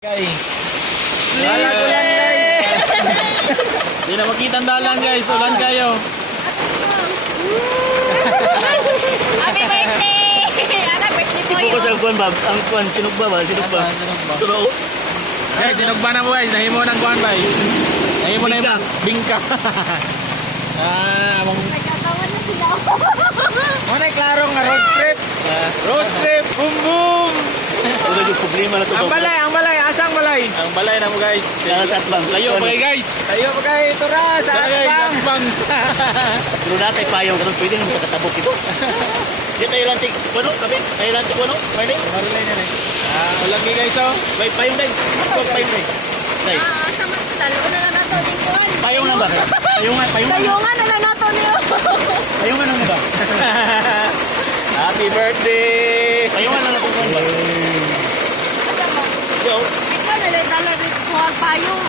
Guys. Dalan ulan guys. Hindi na makita ang dalan guys. Ulan kayo. Happy birthday! Ana, birthday po Tipo ko yun. sa kuwan ba? Ang kuwan, sinugba ba? Sinugba. Tulo. Guys, sinugba na mo guys. Nahimo ng kuhan ba? Nahimo na yung bingka. Among... Nagkatawa na sila. Ano yung klarong nga road trip? Road trip! Boom boom! Ito yung problema na ito. Ang balay! Ang balay! Asang balay? Ang balay na mo guys. Nasa atbang. Layo pa kayo guys. Layo pa kayo. Tura! Sa atbang! Pero natay payong karon pwede nang makatabok ito. Di tayo lantik. Kuno, kapit. Tayo lantik kuno. Marley. Marulay na rin. Ulang guys oh. May payong dai. Kuwan payong dai. Dai. Sama sa dalawa na lang nato din ko. Payong na ba? Payong nga, payong nga. Dayungan na lang nato niyo. Payong nga na ba? Happy birthday! Payong nga na kuwan ba? Yo. Ikaw na lang dala din ko payo.